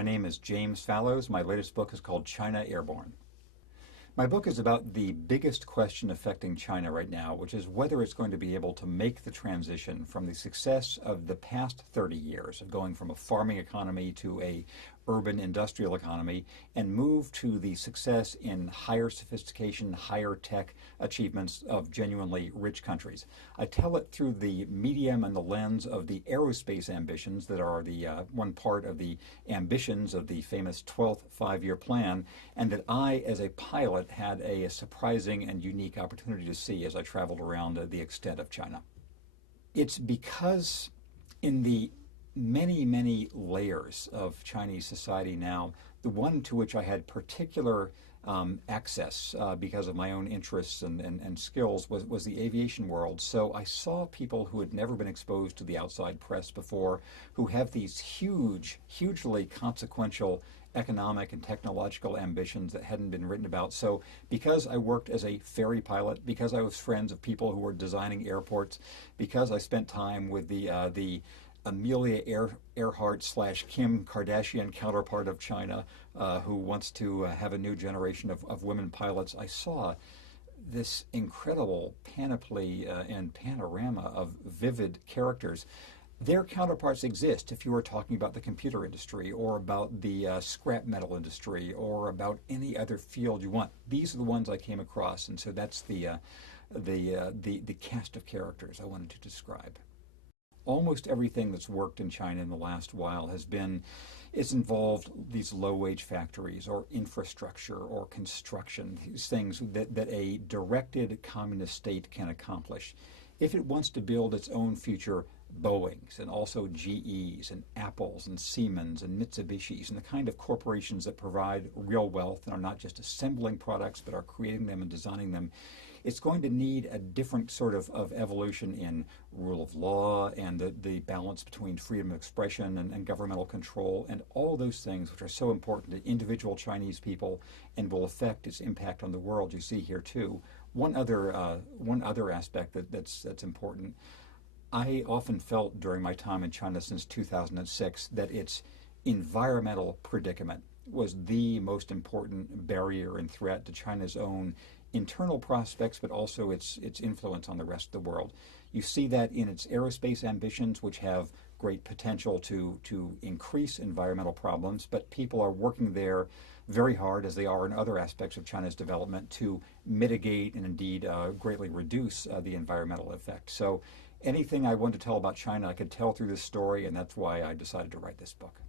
My name is James Fallows. My latest book is called China Airborne. My book is about the biggest question affecting China right now, which is whether it's going to be able to make the transition from the success of the past 30 years of going from a farming economy to a urban industrial economy and move to the success in higher sophistication, higher tech achievements of genuinely rich countries. I tell it through the medium and the lens of the aerospace ambitions that are the one part of the ambitions of the famous 12th Five-Year Plan, and that I, as a pilot, had a surprising and unique opportunity to see as I traveled around the extent of China. It's because in the many, many layers of Chinese society now, the one to which I had particular access because of my own interests and skills was the aviation world. So I saw people who had never been exposed to the outside press before, who have these hugely consequential economic and technological ambitions that hadn't been written about. So because I worked as a ferry pilot, because I was friends of people who were designing airports, because I spent time with the Amelia Earhart / Kim Kardashian counterpart of China, who wants to have a new generation of women pilots, I saw this incredible panoply and panorama of vivid characters. Their counterparts exist if you are talking about the computer industry or about the scrap metal industry or about any other field you want. These are the ones I came across, and so that's the cast of characters I wanted to describe. Almost everything that's worked in China in the last while it's involved these low-wage factories or infrastructure or construction, these things that a directed communist state can accomplish. If it wants to build its own future Boeings and also GEs and Apples and Siemens and Mitsubishis and the kind of corporations that provide real wealth and are not just assembling products but are creating them and designing them, it's going to need a different sort of evolution in rule of law and the balance between freedom of expression and governmental control and all those things which are so important to individual Chinese people and will affect its impact on the world. You see here too. One other aspect that's important. I often felt during my time in China since 2006 that its environmental predicament was the most important barrier and threat to China's own internal prospects, but also its influence on the rest of the world. You see that in its aerospace ambitions, which have great potential to increase environmental problems, but people are working there very hard, as they are in other aspects of China's development, to mitigate and indeed greatly reduce the environmental effect. So anything I wanted to tell about China, I could tell through this story, and that's why I decided to write this book.